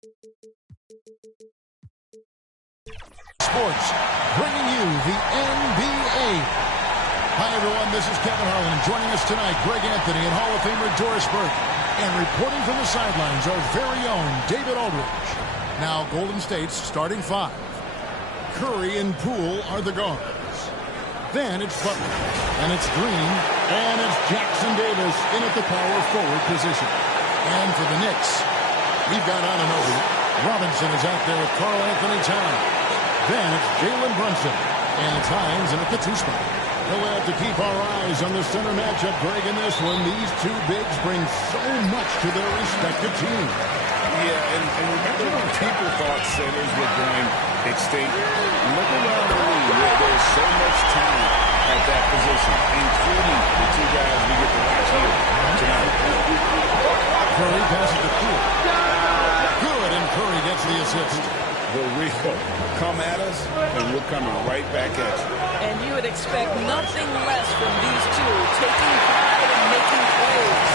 Sports, bringing you the NBA. Hi, everyone. This is Kevin Harlan. Joining us tonight, Greg Anthony and Hall of Famer Doris Burke. And reporting from the sidelines, our very own David Aldridge. Now, Golden State's starting five. Curry and Poole are the guards. Then it's Butler, and it's Green, and it's Jackson Davis in at the power forward position. And for the Knicks, we've got Anunoby. Robinson is out there with Karl Anthony Towns. Then it's Jalen Brunson, and it's Hines in at the two spot. We'll have to keep our eyes on the center matchup, Greg, in this one. These two bigs bring so much to their respective teams. Yeah, and remember when people thought centers were going extinct? Look around the league where there's so much talent at that position, including the two guys we get to watch here tonight. Curry passes to Poole. Good, and Curry gets the assist. The real come at us, and we're coming right back at you. And you would expect nothing less from these two, taking pride and making plays.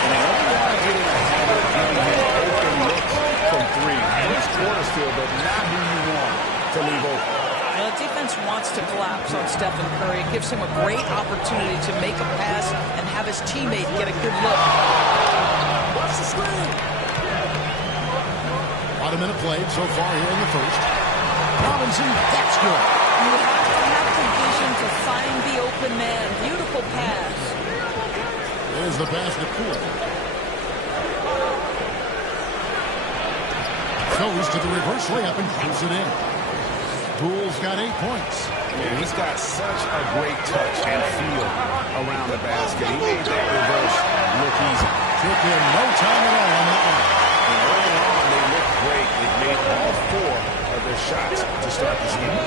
And they don't want to get in a habit of giving him open looks from three. He's quarter still, but not who you want to leave open. The defense wants to collapse on Stephen Curry. It gives him a great opportunity to make a pass and have his teammate get a good look. Watch the screen. About a minute played so far here in the first. Robinson, that's good. You have to have the vision to find the open man. Beautiful pass. There's the pass to Poole. Goes to the reverse layup and drops it in. Poole's got 8 points. Yeah, he's got such a great touch and feel around the basket. He made that reverse look easy. Took him no time at all on that one. And early on, they looked great. They made all 4 of their shots to start this game.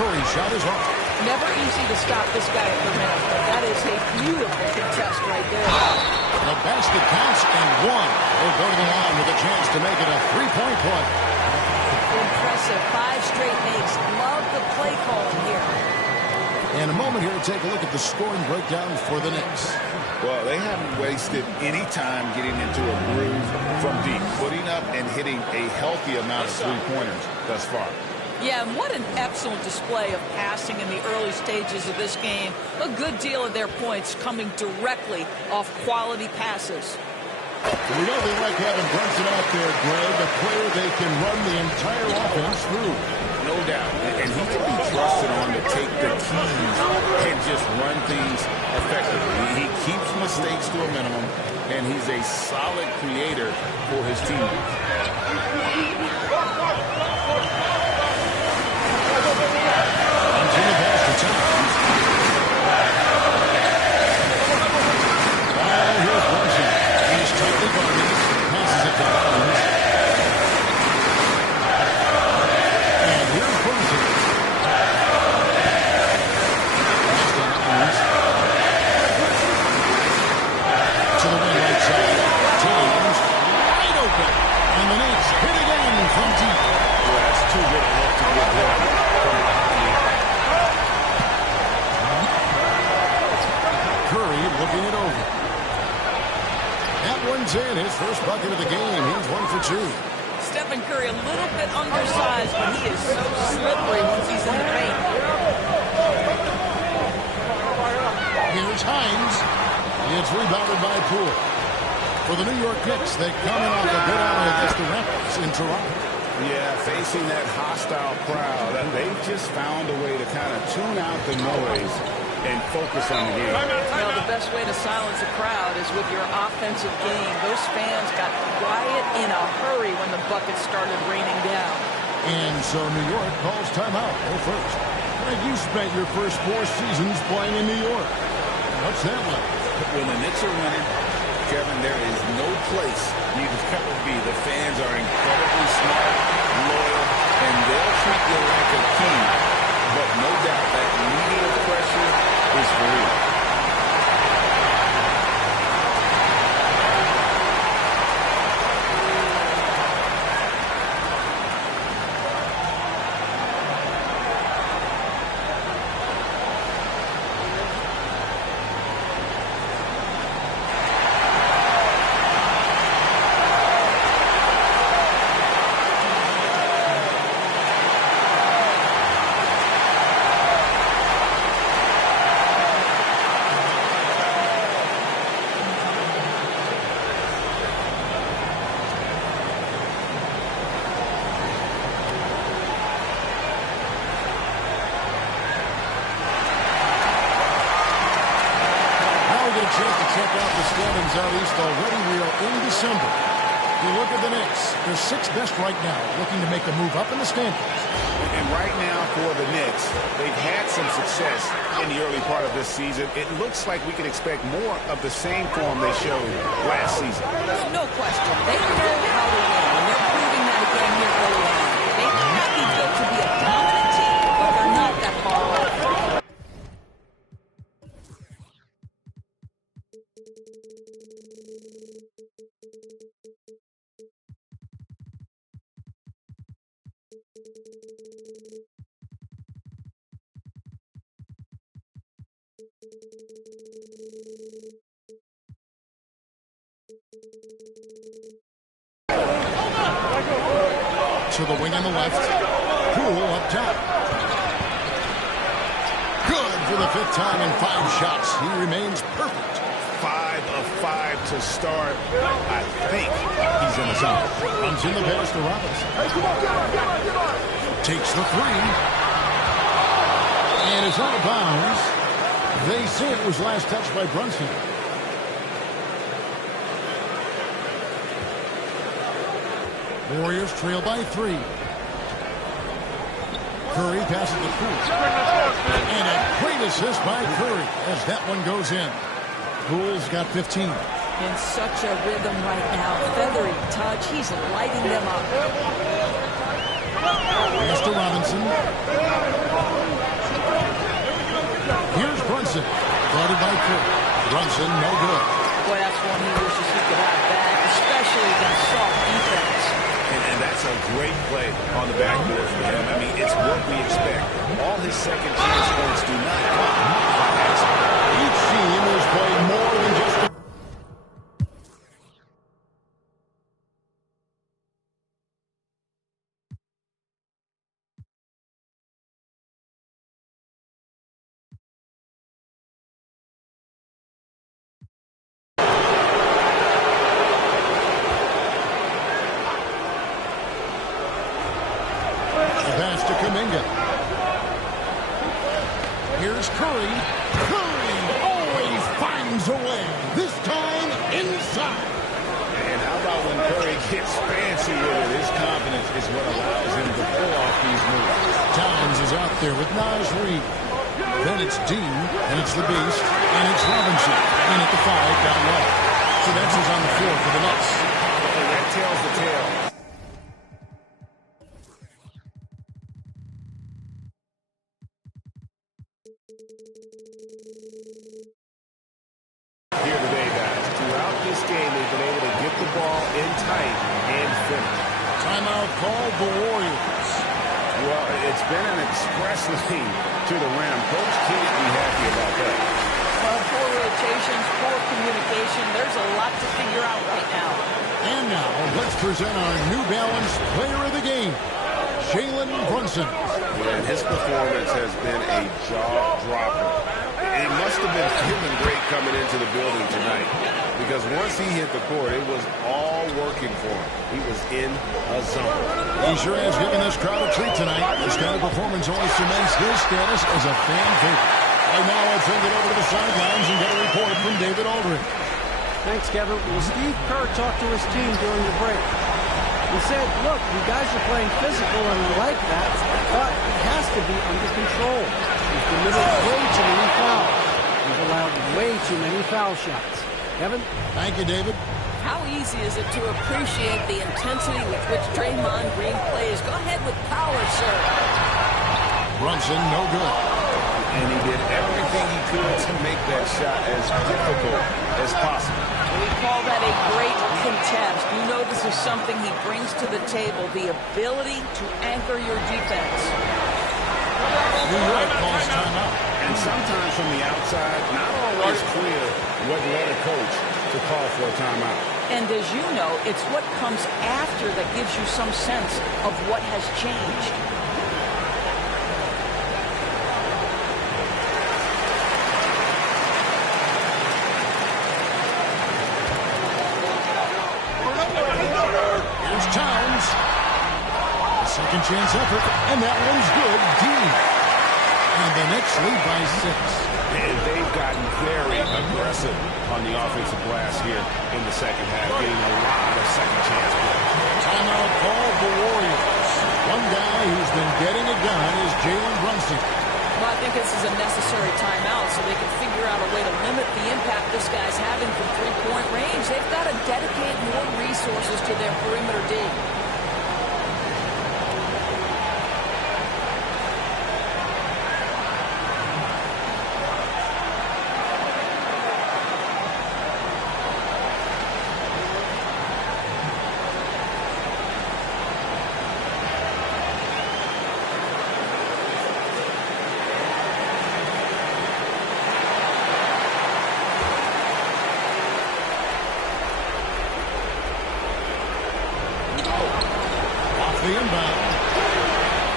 Curry's shot is off. Never easy to stop this guy at the rim, but that is a beautiful contest right there. The basket counts and one. He'll go to the line with a chance to make it a three-point play. Impressive. 5 straight makes. Love the play calling here. In a moment here, take a look at the scoring breakdown for the Knicks. Well, they haven't wasted any time getting into a groove from deep, putting up and hitting a healthy amount of three-pointers thus far. Yeah, and what an excellent display of passing in the early stages of this game. A good deal of their points coming directly off quality passes. We know they like having Brunson out there, Greg, a player they can run the entire offense through. No doubt. And he can be trusted on to take the keys and just run things effectively. He keeps mistakes to a minimum, and he's a solid creator for his teammates. Here's Brunson. He's tightly guarded. Passes it to Hines. And here's Brunson. Pass to Hines. To the wing right side. James wide open. And the Knicks hit again from deep. Well, that's too good a look to get there from behind. Curry looking it over. That one's in. His first bucket of the game. He's 1 for 2. Stephen Curry a little bit undersized, but he is so slippery once he's in the paint. Here's Hines. It's rebounded by Poole. For the New York Knicks, they come off a good out against the Raptors in Toronto. Yeah, facing that hostile crowd, they've just found a way to kind of tune out the noise and focus on the game. Well, the best way to silence a crowd is with your offensive game. Those fans got quiet in a hurry when the buckets started raining down. And so New York calls timeout. Go first. Greg, you spent your first 4 seasons playing in New York. What's that like? When the Knicks are winning, Kevin, there is no place you'd ever be. The fans are incredibly smart, loyal, and they'll treat you like a king. But no doubt that media pressure is for real. August already. We are in December. You look at the Knicks. They're sixth best right now, looking to make a move up in the standings. And right now for the Knicks, they've had some success in the early part of this season. It looks like we can expect more of the same form they showed last season. No question. They know how to win, and they're proving that again here early on. They may not be built to be a dominant team, but they're not that far off. To the wing on the left. Poole up top. Good for the fifth time in 5 shots. He remains perfect. 5 of 5 to start. I think he's in the zone. Runs in the pass to Robinson. Takes the 3. And is out of bounds. They say it was last touched by Brunson. Warriors trail by 3. Curry passes the Poole. And a great assist by Curry as that one goes in. Poole's got 15. In such a rhythm right now. Feathery touch. He's lighting them up. Pass to Robinson. Here's Brunson. Guarded by Curry. Brunson, no good. Boy, that's one he wishes he could have back, especially against soft defense. And that's a great play on the backboard for him. I mean, it's what we expect. All his second chance points do not come by accident. Each team has played more than just a... Pass to Kuminga. Here's Curry. Curry always finds a way. This time inside. And how about when Curry gets fancy with it? His confidence is what allows him to pull off these moves. Towns is out there with Naz Reid. Then it's Dean, and it's the Beast, and it's Robinson. And at the 5 down low. So that's who's on the floor for the Nets. And that tells the tale. Here today, guys. Throughout this game, they've been able to get the ball in tight and finish. Timeout called the Warriors. Well, it's been an express lead to the rim. Coach can't be happy about that. Well, poor rotations, poor communication. There's a lot to figure out right now. And now, let's present our New Balance player of the game, Jalen Brunson. And his performance has been a jaw-dropper. He must have been feeling great coming into the building tonight, because once he hit the court, it was all working for him. He was in a zone. He sure has given this crowd a treat tonight. This kind of performance only cements his status as a fan favorite. And now let's send it over to the sidelines and get a report from David Aldridge. Thanks, Kevin. Well, Steve Kerr talked to his team during the break. He said, look, you guys are playing physical, and I like that, but it has to be under control. We've committed way too many fouls. We've allowed way too many foul shots. Kevin? Thank you, David. How easy is it to appreciate the intensity with which Draymond Green plays? Go ahead with power, sir. Brunson, no good. And he did everything he could to make that shot as difficult as possible. We call that a great contest. You know this is something he brings to the table, the ability to anchor your defense. New York calls timeout. And sometimes from the outside, not always clear what led a coach to call for a timeout. And as you know, it's what comes after that gives you some sense of what has changed. Here's Towns. A second chance effort, and that one's good. Dean. And the Knicks lead by 6. And they've gotten very aggressive on the offensive glass here in the second half, getting a lot of second chance plays. Timeout called the Warriors. One guy who's been getting it done is Jalen Brunson. Well, I think this is a necessary timeout so they can figure out a way to limit the impact this guy's having from three-point range. They've got to dedicate more resources to their perimeter D. The inbound.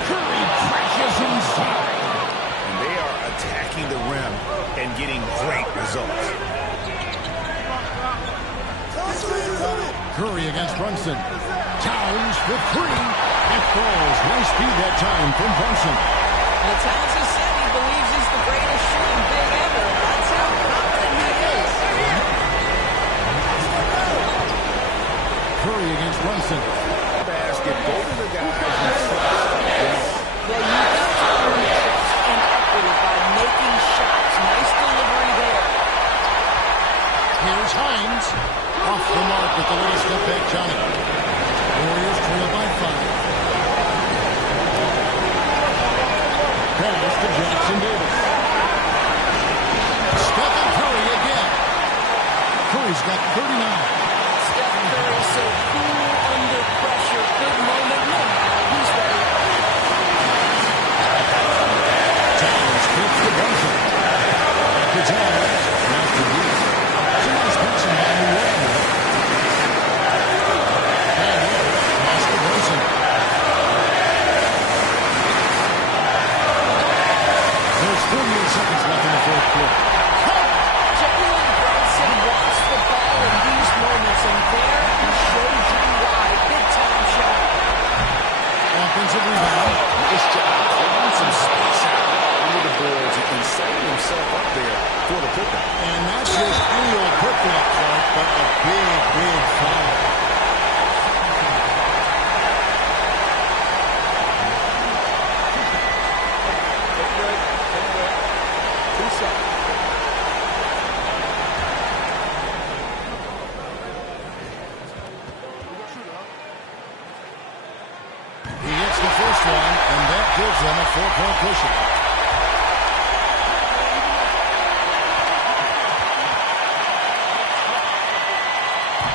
Curry crashes inside. And they are attacking the rim and getting great results. Curry against Brunson. Towns for 3. It falls. Nice speed that time from Brunson. Well, Towns has said he believes he's the greatest shooting big ever. That's how confident he is. Curry against Brunson. Basket, both of the guys who trust the ball. Well, you got to earn trust and equity by making shots. Nice delivery there. Here's Hines. Off the mark with the little step back Johnny. Warriors trail by 5. Pass to Jackson Davis. Stephen Curry again. Curry's got 39. Steph Curry so cool under pressure. Good moment, no matter who's ready. Towns kicks the Brunson. To Towns. Now to Reese. Somebody's passing by the Warriors. And pass to Brunson. There's 38 seconds left in the fourth quarter. Jalen Brunson wants the ball in these moments, and there he showed you why. Big-time shot. Offensive rebound. Nice job clearing some space out under the boards and setting himself up there for the putback. And not just any old putback, Clark, but a big, big foul. He hits the first one, and that gives them a 4-point cushion.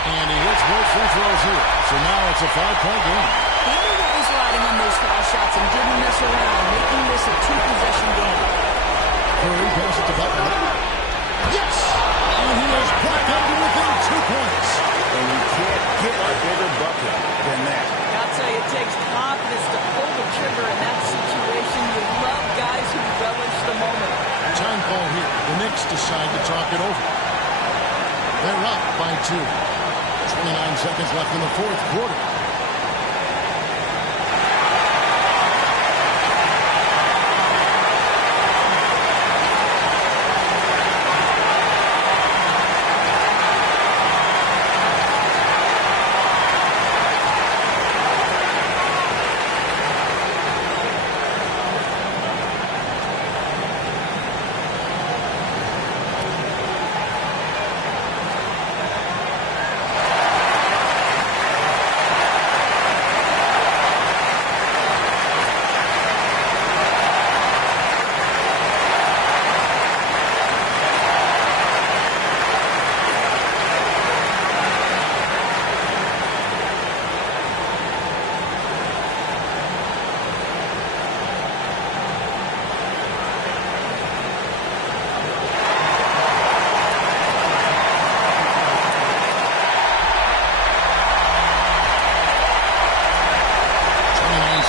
And he hits both free throws here. So now it's a 5-point game. He knew what was riding on those foul shots and didn't mess around, making this a 2-possession game. Curry passes to Butler. Yes! And he has brought them to within 2 points. And you can't get a bigger bucket than that. I'll tell you, it takes confidence to pull the trigger in that situation. You love guys who relish the moment. Time call here. The Knicks decide to talk it over. They're up by 2. 29 seconds left in the fourth quarter.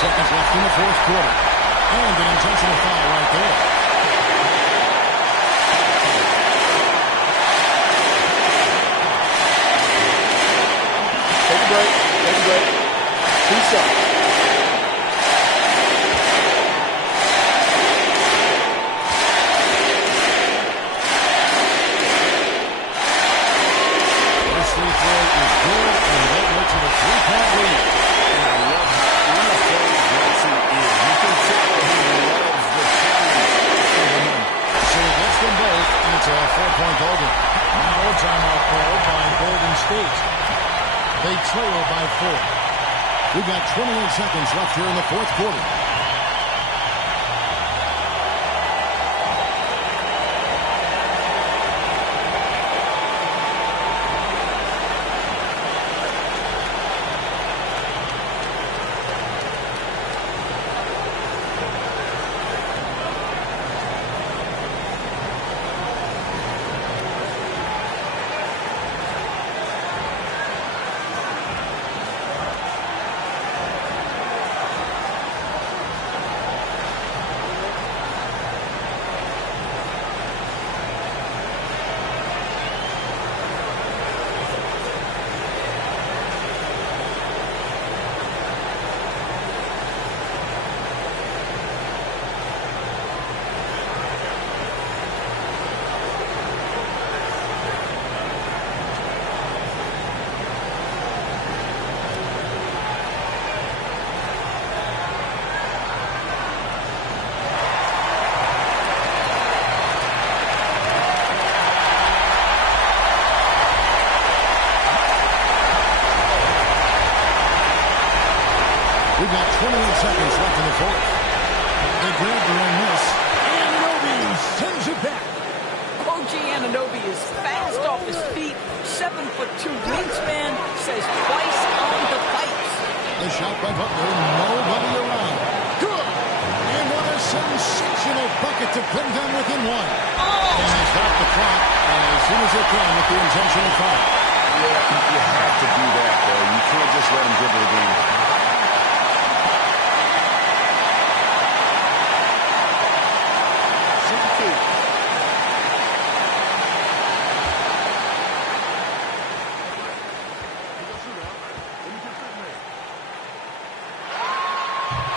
Seconds left in the fourth quarter. And an intentional foul right there. Take a break. Take a break. 2 seconds. is good, and that makes it a 3-point lead. And I love how unafraid Bryson is. You can tell he loves the challenge of the moment. So he gets them both, and it's a 4-point ball game. Now a timeout called by Golden State. They trail by 4. We've got 28 seconds left here in the fourth quarter. We've got 28 seconds left in the fourth. They grab their own miss. Anunoby sends it back. OG Anunoby is fast off his feet. 7'2" wingspan, says twice on the pipes. The shot by Butler, nobody around. Good. And what a sensational bucket to pin them within one. And they stop the clock as soon as they can with the intentional foul. Yeah, you have to do that, though. You can't just let him dribble the game.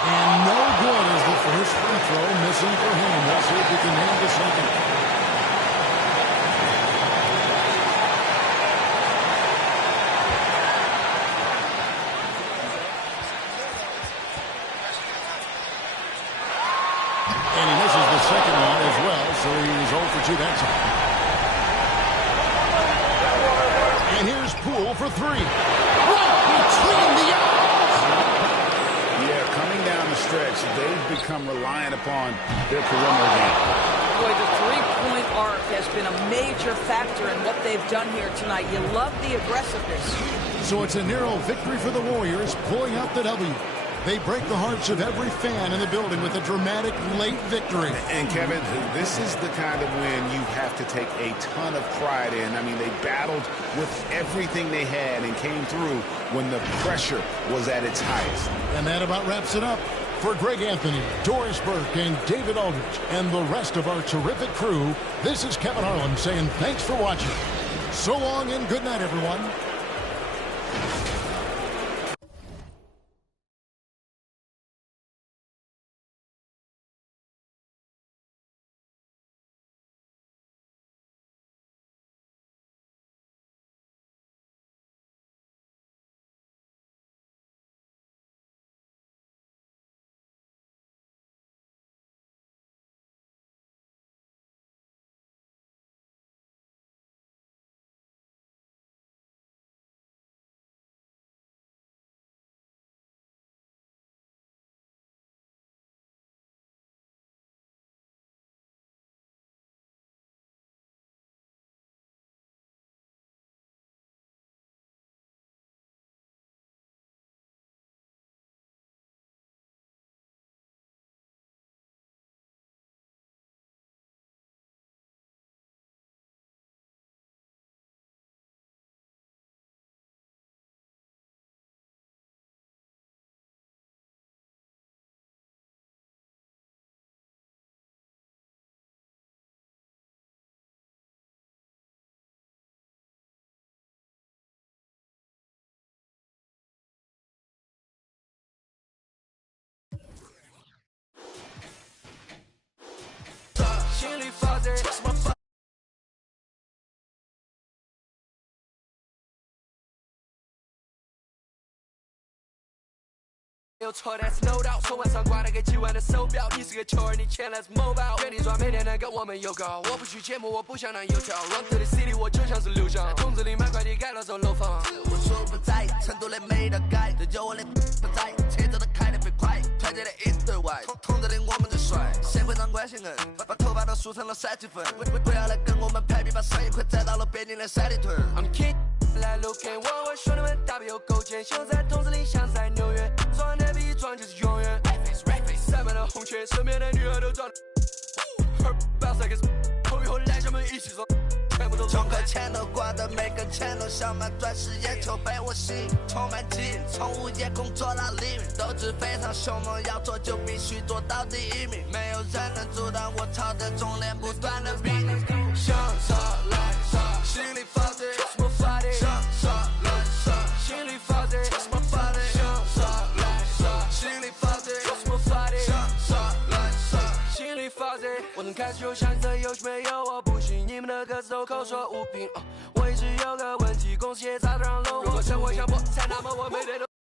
And no good as the first free throw missing for him. Let's see if he can nail the second. And he misses the second one as well, so he was 0 for 2 that time. And here's Poole for 3. Right between the eyes. Yeah, coming down the stretch, they've become reliant upon their perimeter game. Boy, the three-point arc has been a major factor in what they've done here tonight. You love the aggressiveness. So it's a narrow victory for the Warriors, pulling out the W. They break the hearts of every fan in the building with a dramatic late victory. And, Kevin, this is the kind of win you have to take a ton of pride in. I mean, they battled with everything they had and came through when the pressure was at its highest. And that about wraps it up. For Greg Anthony, Doris Burke, and David Aldridge, and the rest of our terrific crew, this is Kevin Harlan saying thanks for watching. So long and good night, everyone. 有错，但是 no doubt。手腕上挂了个几万的手表，你是个球儿，你钱来自某宝。原地转每天能跟我们有搞，我不去节目，我不想当油条。Run to the city， 我就像是刘翔，筒子里买快递改了座楼房。我说不在，成都的没得改，这就我的不在，车子都开得飞快，团结的一对外，筒子里我们最帅。社会上关系硬，把头发都梳成了3级粉，不要来跟我们排比，把生意快栽到了北京的三里屯。I'm king。来 look at 我兄弟们大笔有勾践，秀在筒子里像在纽约，撞的比一撞就是永远。塞满了红圈，身边的女孩都长得。Bounce like it's， 后以后来咱们一起走，全部都。钟馗前头挂的每根钱都像满钻石眼球被我吸引，充满基因，从午夜工作到黎明，斗志非常凶猛，要做就必须做到第1名，没有人能阻挡我朝着终点不断的逼你。向上来上，心里发呆，什么发呆？向上来上，心里发呆，什么发呆？向上来上，心里发呆，什么发呆？向上来上，心里发呆。我从开始就想这游戏没有我不行，你们的歌词都口说无凭。我一直有个问题，公司也早都让漏我。如果生活像菠菜，那么我每天都。